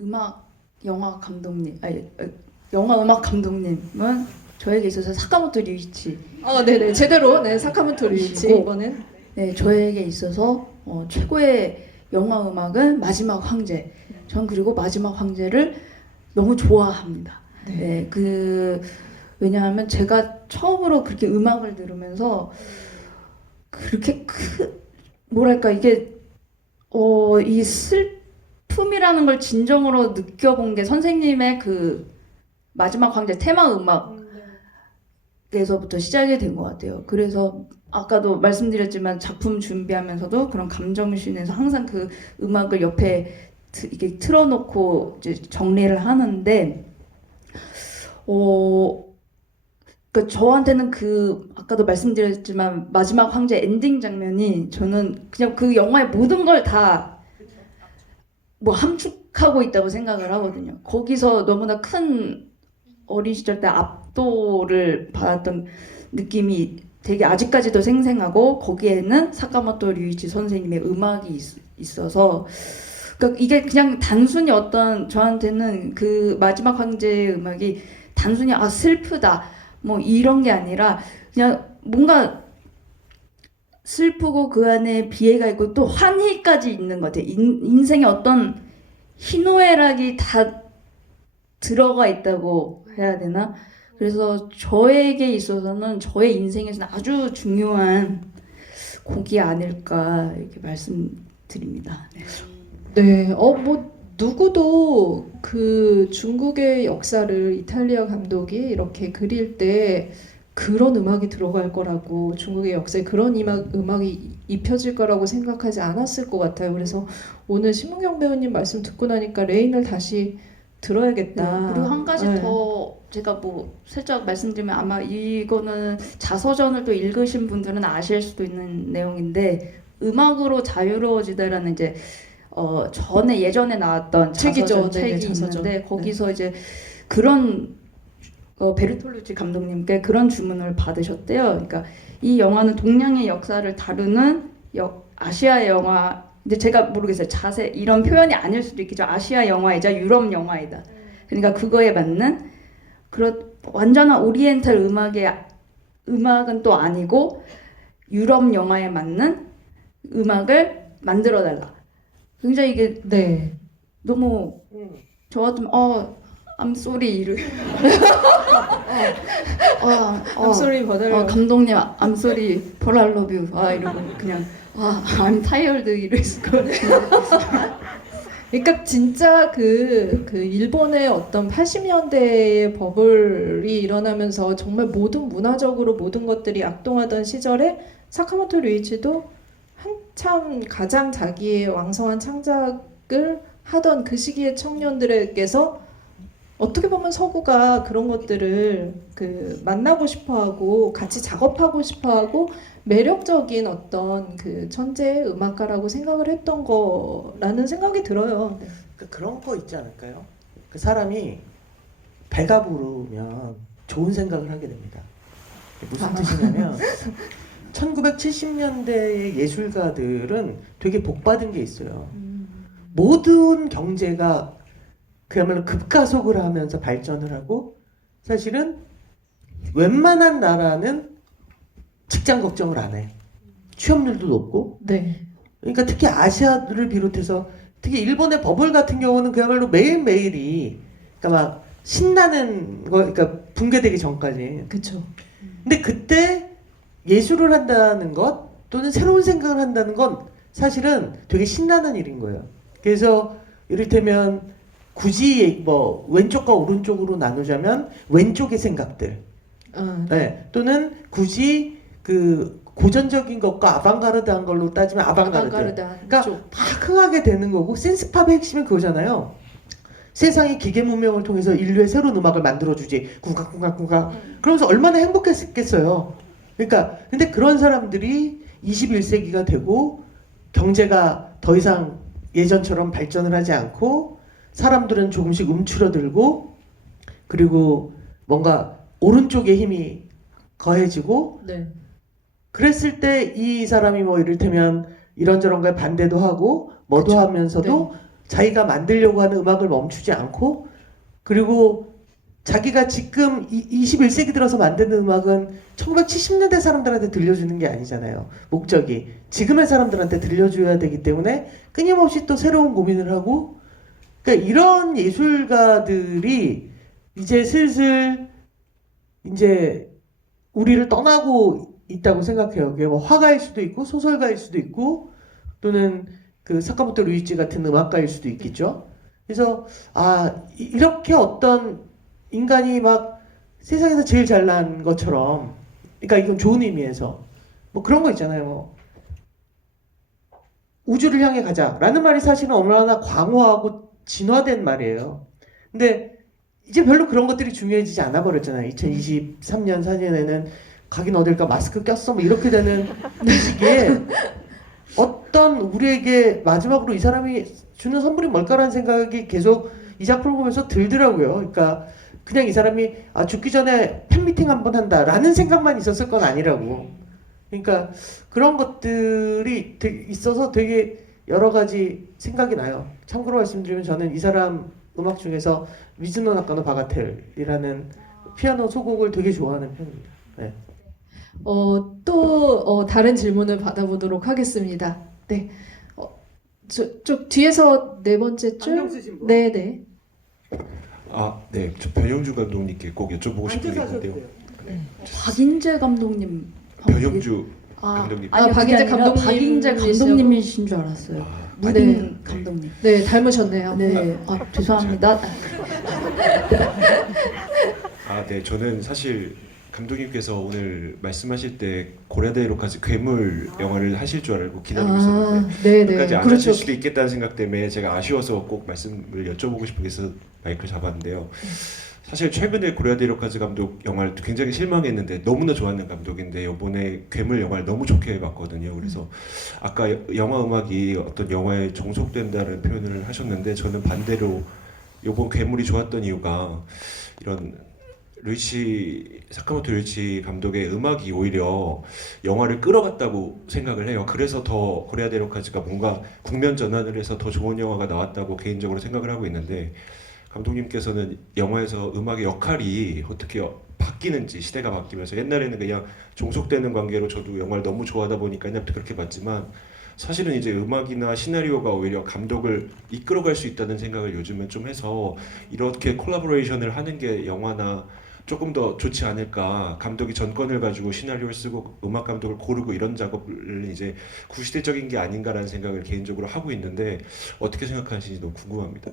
음악 영화 감독님, 영화 음악 감독님은 저에게 있어서 사카모토 류이치. 네네, 제대로 네 사카모토 류이치 이번엔 네, 저에게 있어서 최고의 영화 음악은 마지막 황제. 전 그리고 마지막 황제를 너무 좋아합니다. 네, 왜냐하면 제가 처음으로 그렇게 음악을 들으면서 그렇게 뭐랄까 이게 이 슬픔이라는 걸 진정으로 느껴본 게 선생님의 그 마지막 황제 테마 음악에서부터 시작이 된 것 같아요. 그래서 아까도 말씀드렸지만 작품 준비하면서도 그런 감정신에서 항상 그 음악을 옆에 이게 틀어놓고 이제 정리를 하는데, 저한테는 아까도 말씀드렸지만 마지막 황제 엔딩 장면이 저는 그냥 그 영화의 모든 걸 다 뭐 함축하고 있다고 생각을 하거든요. 거기서 너무나 큰 어린 시절 때 압도를 받았던 느낌이 되게 아직까지도 생생하고, 거기에는 사카모토 류이치 선생님의 음악이 있어서 그러니까 이게 그냥 단순히 저한테는 그 마지막 황제의 음악이 단순히 슬프다 뭐 이런 게 아니라 그냥 뭔가 슬프고 그 안에 비애가 있고 또 환희까지 있는 것 같아요. 인생에 어떤 희노애락이 다 들어가 있다고 해야 되나? 그래서 저에게 있어서는 저의 인생에서는 아주 중요한 곡이 아닐까 이렇게 말씀드립니다. 네, 뭐 누구도 그 중국의 역사를 이탈리아 감독이 이렇게 그릴 때 그런 음악이 들어갈 거라고, 중국의 역사에 그런 음악이 입혀질 거라고 생각하지 않았을 것 같아요. 그래서 오늘 신문경 배우님 말씀 듣고 나니까 레인을 다시 들어야겠다. 네, 그리고 한 가지 네. 더 제가 뭐 살짝 말씀드리면, 아마 이거는 자서전을 또 읽으신 분들은 아실 수도 있는 내용인데, 음악으로 자유로워지다라는 이제 예전에 나왔던 책이죠. 자서전 네네, 책이 자서전. 있는데, 거기서 이제 그런 베르톨루치 감독님께 그런 주문을 받으셨대요. 그러니까 이 영화는 동양의 역사를 다루는 아시아 영화. 근데 제가 모르겠어요. 이런 표현이 아닐 수도 있겠죠. 아시아 영화이자 유럽 영화이다. 그러니까 그거에 맞는 그런 완전한 오리엔탈 음악은 또 아니고 유럽 영화에 맞는 음악을 만들어 달라. 굉장히 이게 네. 너무 저 같으면 I'm sorry 이를 I'm sorry, but 감독님 I'm sorry but I love you 이러고 그냥 I'm tired 이랬을 거예요. 그러니까 진짜 그 일본의 어떤 80년대의 버블이 일어나면서 정말 모든 문화적으로 모든 것들이 악동하던 시절에 사카모토 류이치도 한참 가장 자기의 왕성한 창작을 하던 그 시기의 청년들에게서 어떻게 보면 서구가 그런 것들을 만나고 싶어하고 같이 작업하고 싶어하고 매력적인 어떤 그 천재의 음악가라고 생각을 했던 거라는 생각이 들어요. 그런 거 있지 않을까요? 그 사람이 배가 부르면 좋은 생각을 하게 됩니다. 무슨 뜻이냐면 1970년대의 예술가들은 되게 복받은 게 있어요. 모든 경제가 그야말로 급가속을 하면서 발전을 하고, 사실은 웬만한 나라는 직장 걱정을 안 해. 취업률도 높고. 네. 그러니까 특히 아시아를 비롯해서 특히 일본의 버블 같은 경우는 그야말로 매일매일이 그러니까 막 신나는 거, 그러니까 붕괴되기 전까지. 그렇죠. 근데 그때 예술을 한다는 것 또는 새로운 생각을 한다는 건 사실은 되게 신나는 일인 거예요. 그래서 이를테면 굳이 뭐 왼쪽과 오른쪽으로 나누자면 왼쪽의 생각들, 네. 또는 굳이 그 고전적인 것과 아방가르드한 걸로 따지면 아방가르드. 그러니까 막 흥하게 되는 거고, 센스팝의 핵심은 그거잖아요. 세상이 기계 문명을 통해서 인류의 새로운 음악을 만들어주지. 쿵각쿵각쿵각. 그러면서 얼마나 행복했겠어요. 그러니까 근데 그런 사람들이 21세기가 되고 경제가 더 이상 예전처럼 발전을 하지 않고 사람들은 조금씩 움츠러들고, 그리고 뭔가 오른쪽에 힘이 거해지고, 네. 그랬을 때 이 사람이 뭐 이를테면 이런저런 거에 반대도 하고 뭐도 그쵸. 하면서도 네. 자기가 만들려고 하는 음악을 멈추지 않고 그리고 자기가 지금 21세기 들어서 만드는 음악은 1970년대 사람들한테 들려주는 게 아니잖아요. 목적이 지금의 사람들한테 들려줘야 되기 때문에 끊임없이 또 새로운 고민을 하고 그러니까 이런 예술가들이 이제 슬슬 이제 우리를 떠나고 있다고 생각해요. 그게 뭐 화가일 수도 있고 소설가일 수도 있고 또는 그 사카모토 루이치 같은 음악가일 수도 있겠죠. 그래서 이렇게 어떤 인간이 막 세상에서 제일 잘난 것처럼 그러니까 이건 좋은 의미에서 뭐 그런 거 있잖아요. 뭐 우주를 향해 가자라는 말이 사실은 얼마나 광호하고 진화된 말이에요. 근데 이제 별로 그런 것들이 중요해지지 않아 버렸잖아요. 2023년 4년에는 가긴 어딜까 마스크 꼈어 뭐 이렇게 되는 시기에 어떤 우리에게 마지막으로 이 사람이 주는 선물이 뭘까라는 생각이 계속 이 작품을 보면서 들더라고요. 그러니까 그냥 이 사람이 죽기 전에 팬미팅 한번 한다라는 생각만 있었을 건 아니라고. 그러니까 그런 것들이 있어서 되게 여러 가지 생각이 나요. 참고로 말씀드리면 저는 이 사람 음악 중에서 미즈노 나카노 바가텔이라는 피아노 소곡을 되게 좋아하는 편입니다. 네. 또 다른 질문을 받아보도록 하겠습니다. 네. 저 뒤에서 네 번째 줄. 안경 쓰신 분? 네네. 네. 저 변영주 감독님께 꼭 여쭤보고 싶은 게 있는데요. 박인재 감독님. 변영주 감독님. 아니 박인재 감독님. 박인재 감독님이신 줄 알았어요. 무딘 네. 감독님. 네, 닮으셨네요. 네. 죄송합니다. 네. 저는 사실 감독님께서 오늘 말씀하실 때 고려대로까지 괴물 영화를 하실 줄 알고 기다리고 있었는데 네네. 끝까지 안 그렇죠. 하실 수도 있겠다는 생각 때문에 제가 아쉬워서 꼭 말씀을 여쭤보고 싶어서 마이크를 잡았는데요. 사실 최근에 고려대로까지 감독 영화를 굉장히 실망했는데 너무나 좋아하는 감독인데 이번에 괴물 영화를 너무 좋게 봤거든요. 그래서 아까 영화 음악이 어떤 영화에 종속된다는 표현을 하셨는데 저는 반대로 이번 괴물이 좋았던 이유가 이런 사카모토 루이치 감독의 음악이 오히려 영화를 끌어갔다고 생각을 해요. 그래서 더 코레아 데로카즈가 뭔가 국면 전환을 해서 더 좋은 영화가 나왔다고 개인적으로 생각을 하고 있는데 감독님께서는 영화에서 음악의 역할이 어떻게 바뀌는지 시대가 바뀌면서 옛날에는 그냥 종속되는 관계로 저도 영화를 너무 좋아하다 보니까 옛날부터 그렇게 봤지만 사실은 이제 음악이나 시나리오가 오히려 감독을 이끌어갈 수 있다는 생각을 요즘은 좀 해서 이렇게 콜라보레이션을 하는 게 영화나 조금 더 좋지 않을까. 감독이 전권을 가지고 시나리오를 쓰고 음악 감독을 고르고 이런 작업을 이제 구시대적인 게 아닌가라는 생각을 개인적으로 하고 있는데 어떻게 생각하시는지 너무 궁금합니다.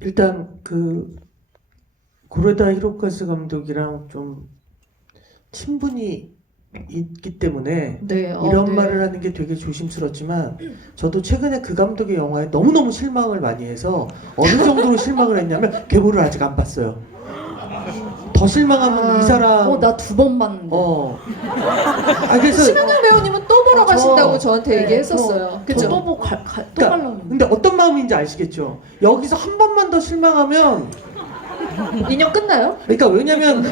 일단 그 고레다 히로카즈 감독이랑 좀 친분이 있기 때문에 네. 이런 네. 말을 하는 게 되게 조심스럽지만 저도 최근에 그 감독의 영화에 너무너무 실망을 많이 해서 어느 정도로 실망을 했냐면 괴물을 아직 안 봤어요. 더 실망하면 이 사람 나 두 번 봤는데. 그래서 심현정 배우님은 또 보러 가신다고 저한테 네, 얘기했었어요. 그죠? 또 가려고. 그러니까 근데 어떤 마음인지 아시겠죠? 여기서 한 번만 더 실망하면 인연 끝나요? 그러니까 왜냐면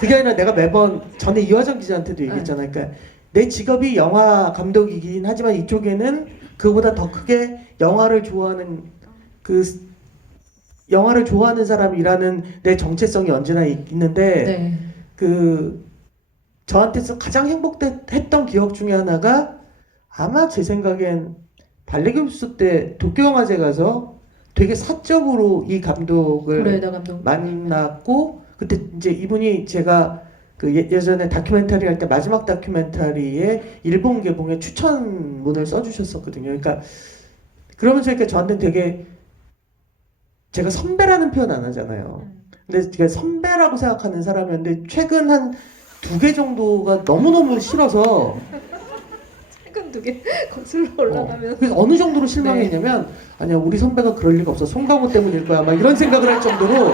그게 아니라 내가 매번 전에 이화정 기자한테도 얘기했잖아. 그러니까 내 직업이 영화 감독이긴 하지만 이쪽에는 그보다 더 크게 영화를 좋아하는 영화를 좋아하는 사람이라는 내 정체성이 언제나 있는데 네. 저한테서 가장 행복했던 기억 중에 하나가 아마 제 생각엔 발레교습 때 도쿄영화제 가서 되게 사적으로 이 감독을 고레다 감독 만났고 그때 이제 이분이 제가 그 예전에 다큐멘터리 할 때 마지막 다큐멘터리에 일본 개봉에 추천문을 써주셨었거든요. 그러니까 그러면서 이렇게 저한테 되게 제가 선배라는 표현 안 하잖아요. 근데 제가 선배라고 생각하는 사람이었는데 최근 한 2개 정도가 너무너무 싫어서 최근 2개 거슬러 올라가면 그래서 어느 정도로 실망했냐면 아니야 우리 선배가 그럴 리가 없어 송강호 때문일 거야 막 이런 생각을 할 정도로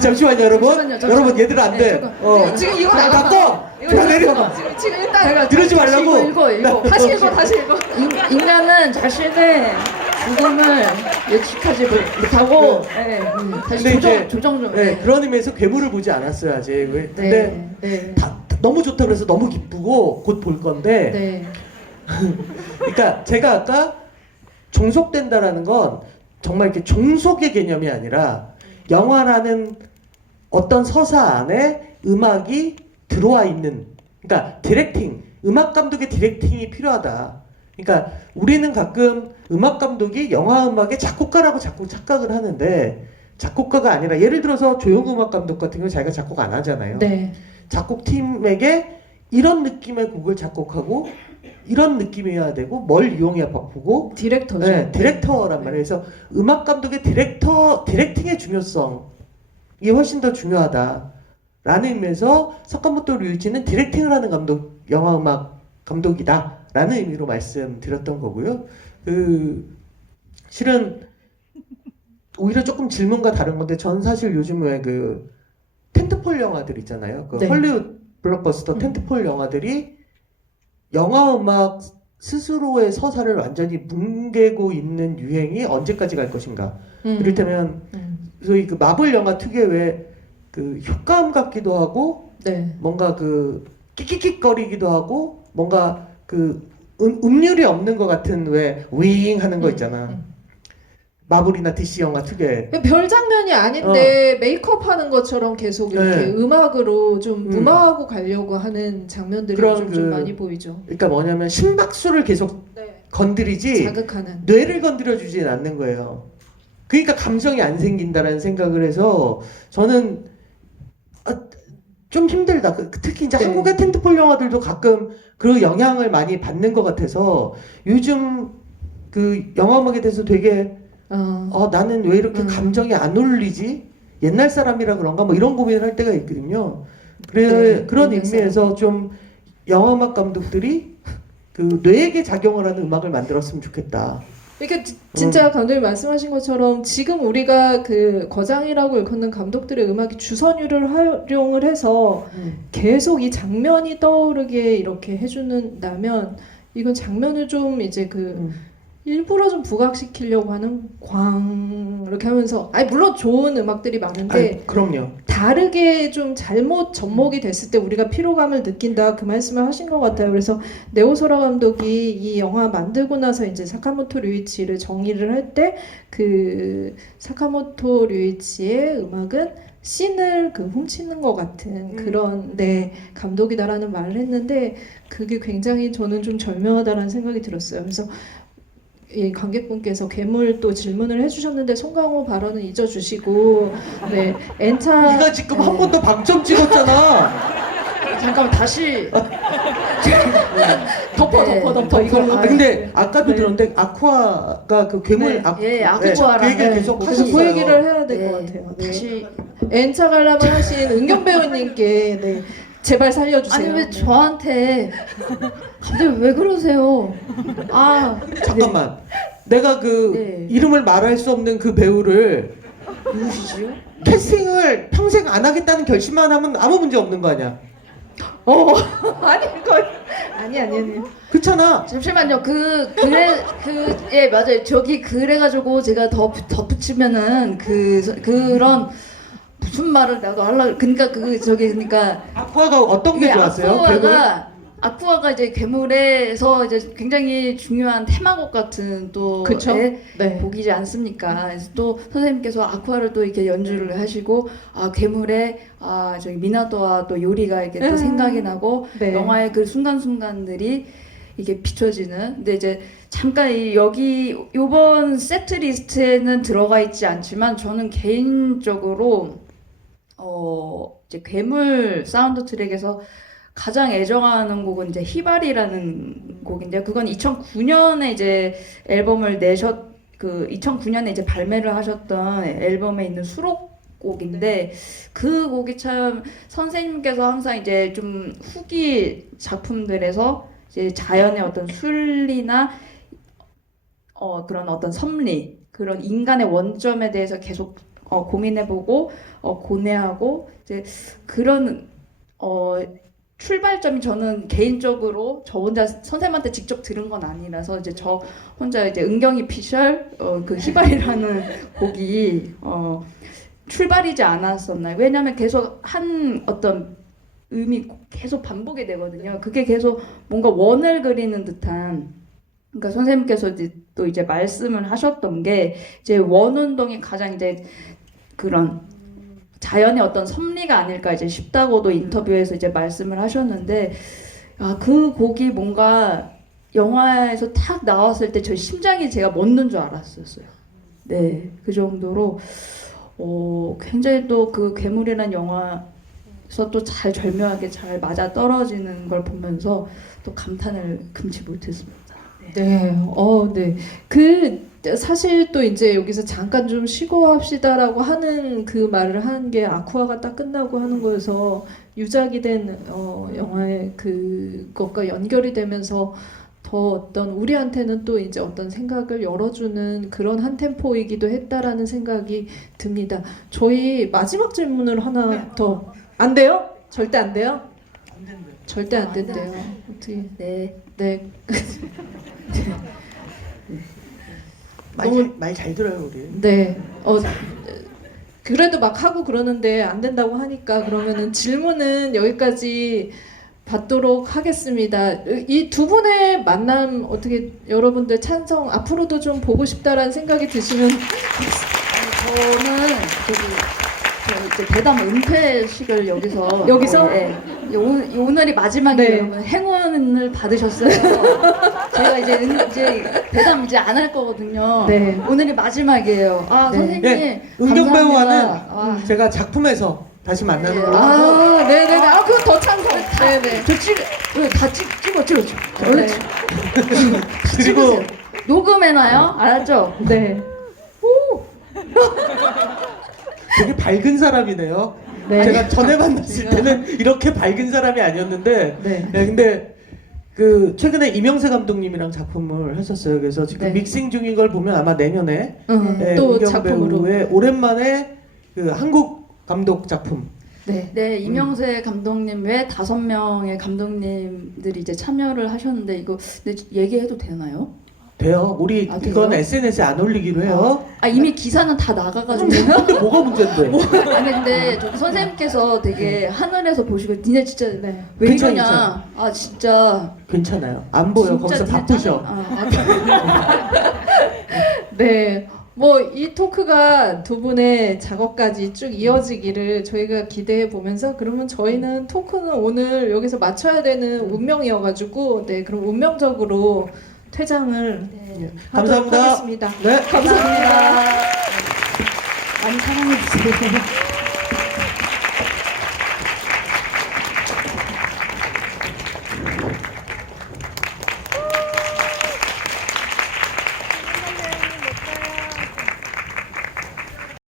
잠시만요 여러분 여러분 얘들 안돼 지금 이거 닫고 다 내려 지금 일단 이러지 말라고 읽어. 다시 읽어. 인간은 자신의 죽음을 예측하지 못하고 다시 근데 이제 조정 좀. 네, 그런 의미에서 괴물을 보지 않았어요 아직 근데 네. 너무 좋다 그래서 너무 기쁘고 곧 볼 건데 네. 그러니까 제가 아까 종속된다라는 건 정말 이렇게 종속의 개념이 아니라 영화라는 어떤 서사 안에 음악이 들어와 있는, 그러니까 디렉팅, 음악 감독의 디렉팅이 필요하다. 그러니까 우리는 가끔 음악 감독이 영화 음악의 작곡가라고 자꾸 착각을 하는데 작곡가가 아니라, 예를 들어서 조용음악 감독 같은 경우 자기가 작곡 안 하잖아요. 네. 작곡팀에게 이런 느낌의 곡을 작곡하고 이런 느낌이어야 되고 뭘 이용해야 바쁘고, 디렉터죠. 네, 디렉터란 말이에요. 그래서 음악 감독의 디렉팅의 중요성이 훨씬 더 중요하다라는 의미에서 사카모토 류이치는 디렉팅을 하는 감독, 영화 음악 감독이다라는 의미로 말씀드렸던 거고요. 실은 오히려 조금 질문과 다른 건데, 전 사실 요즘 왜 그 텐트폴 영화들 있잖아요. 그 네. 헐리우드 블록버스터 텐트폴 영화들이 영화 음악 스스로의 서사를 완전히 뭉개고 있는 유행이 언제까지 갈 것인가. 이를테면 소위 그 마블 영화 특유의 왜 그 효과음 같기도 하고 네. 뭔가 그 끽끽끽거리기도 하고 뭔가 그 음률이 없는 것 같은 왜 윙 하는 거 있잖아. 마블이나 DC 영화 특유의. 별 장면이 아닌데 메이크업 하는 것처럼 계속 이렇게 네. 음악으로 좀 무마하고 가려고 하는 장면들이 그런 좀 많이 보이죠. 그러니까 뭐냐면 심박수를 계속 네. 건드리지 자극하는. 뇌를 건드려 주진 않는 거예요. 그러니까 감정이 안 생긴다라는 생각을 해서 저는 좀 힘들다. 특히 이제 네. 한국의 텐트폴 영화들도 가끔 그 영향을 많이 받는 것 같아서 요즘 그 영화 음악에 대해서 되게 나는 왜 이렇게 감정이 안 울리지? 옛날 사람이라 그런가? 뭐 이런 고민을 할 때가 있거든요. 네, 그런 옛날 의미에서 좀 영화 음악 감독들이 그 뇌에게 작용을 하는 음악을 만들었으면 좋겠다. 그러니까 진짜 감독님 말씀하신 것처럼 지금 우리가 그 거장이라고 일컫는 감독들의 음악이 주선율을 활용을 해서 계속 이 장면이 떠오르게 이렇게 해주는다면 이건 장면을 좀 이제 그 일부러 좀 부각시키려고 하는 광 이렇게 하면서, 아니 물론 좋은 음악들이 많은데 아니, 그럼요. 다르게 좀 잘못 접목이 됐을 때 우리가 피로감을 느낀다, 그 말씀을 하신 것 같아요. 그래서 네오소라 감독이 이 영화 만들고 나서 이제 사카모토 류이치를 정의를 할 때 그 사카모토 류이치의 음악은 씬을 그 훔치는 것 같은 그런 감독이다라는 말을 했는데 그게 굉장히 저는 좀 절묘하다라는 생각이 들었어요. 그래서 이 관객분께서 괴물 또 질문을 해주셨는데 송강호 발언은 잊어주시고, 엔차 네가 지금 한 번 더 방점 찍었잖아. 잠깐만 다시 덮어 이걸로. 근데 아까도 들었는데 아쿠아가 그 괴물 아쿠아랑 그 얘기를 계속 그래서 하셨어요. 그 얘기를 해야 될 것 같아요. 다시 엔차 관람을 하신 은경 배우님께 제발 살려주세요. 아니 왜 저한테 갑자기 왜 그러세요? 잠깐만. 내가 그 이름을 말할 수 없는 그 배우를 누구시지요? 캐스팅을 평생 안 하겠다는 결심만 하면 아무 문제 없는 거 아니야? 아니 아니. 그렇잖아. 잠시만요. 예 맞아요. 저기 그래가지고 제가 더 덧붙이면은 그런 무슨 말을 나도 하려고. 그러니까 아쿠아가 어떤 게 좋았어요? 아쿠아가 이제 괴물에서 이제 굉장히 중요한 테마곡 같은 또 그쵸? 곡이지 않습니까? 그래서 또 선생님께서 아쿠아를 또 이렇게 연주를 하시고 괴물에 저기 미나토와 또 요리가 이렇게 또 생각이 나고 영화의 그 순간순간들이 이게 비춰지는. 근데 이제 잠깐 요번 세트 리스트에는 들어가 있지 않지만 저는 개인적으로 이제 괴물 사운드 트랙에서 가장 애정하는 곡은 이제 히바리라는 곡인데요. 그건 2009년에 이제 앨범을 2009년에 이제 발매를 하셨던 앨범에 있는 수록곡인데 그 곡이 참 선생님께서 항상 이제 좀 후기 작품들에서 이제 자연의 어떤 순리나 그런 어떤 섭리, 그런 인간의 원점에 대해서 계속 고민해보고 고뇌하고 이제 그런 출발점이 저는 개인적으로 저 혼자 선생님한테 직접 들은 건 아니라서 이제 저 혼자 이제 은경이 피셜 그 히바리라는 곡이 출발이지 않았었나요? 왜냐하면 계속 한 어떤 음이 계속 반복이 되거든요. 그게 계속 뭔가 원을 그리는 듯한. 그러니까 선생님께서 또 이제 말씀을 하셨던 게 이제 원운동이 가장 이제 그런 자연의 어떤 섭리가 아닐까 이제 싶다고도 인터뷰에서 이제 말씀을 하셨는데 그 곡이 뭔가 영화에서 탁 나왔을 때 저 심장이 제가 멎는 줄 알았었어요. 네, 그 정도로 굉장히 또 그 괴물이라는 영화에서 또 잘 절묘하게 잘 맞아 떨어지는 걸 보면서 또 감탄을 금치 못했습니다. 네, 네. 사실 또 이제 여기서 잠깐 좀 쉬고 합시다라고 하는 그 말을 하는 게 아쿠아가 딱 끝나고 하는 거여서 유작이 된 영화의 그것과 연결이 되면서 더 어떤 우리한테는 또 이제 어떤 생각을 열어주는 그런 한 템포이기도 했다라는 생각이 듭니다. 저희 마지막 질문을 하나 더 안 돼요? 절대 안 돼요? 절대 안 된대요. 어떻게? 네. 네. 말 잘 들어요 우리. 네. 그래도 막 하고 그러는데 안 된다고 하니까 그러면은 질문은 여기까지 받도록 하겠습니다. 이 두 분의 만남 어떻게 여러분들 찬성 앞으로도 좀 보고 싶다라는 생각이 드시면 저는 저 이제 대담 은퇴식을 여기서 네. 오늘이 마지막이에요. 네. 여러분 행운을 받으셨어요. 제가 이제 대담 이제 안 할 거거든요. 네. 오늘이 마지막이에요. 네. 선생님 네, 은경배우와는 감사합니다. 제가 작품에서 다시 만나는 네. 걸로. 네네네. 그건 더 찬성. 네네. 다 찍어. 네. 그리고 녹음해놔요. 알았죠? 네. 되게 밝은 사람이네요. 네. 제가 전에 만났을 때는 이렇게 밝은 사람이 아니었는데, 네. 근데 최근에 이명세 감독님이랑 작품을 했었어요. 그래서 지금 네. 믹싱 중인 걸 보면 아마 내년에 또 은경 작품으로. 배우의 오랜만에 한국 감독 작품. 네, 이명세 감독님 외 5명의 감독님들이 이제 참여를 하셨는데 이거 근데 얘기해도 되나요? 돼요. 우리 돼요? 이건 SNS에 안 올리기로 해요. 이미 기사는 다 나가가지고. 근데 뭐가 문제인데? 아니 근데 저기 선생님께서 되게 하늘에서 보시고 니네 진짜 네. 왜 괜찮아, 이러냐. 진짜. 괜찮아요. 안 보여. 진짜 거기서 니네 바쁘셔. 네. 뭐 이 토크가 두 분의 작업까지 쭉 이어지기를 저희가 기대해 보면서 그러면 저희는 토크는 오늘 여기서 마쳐야 되는 운명이어가지고 네 그럼 운명적으로 퇴장을 네. 하도록 감사합니다. 하겠습니다. 네. 감사합니다. 많이 사랑해주세요.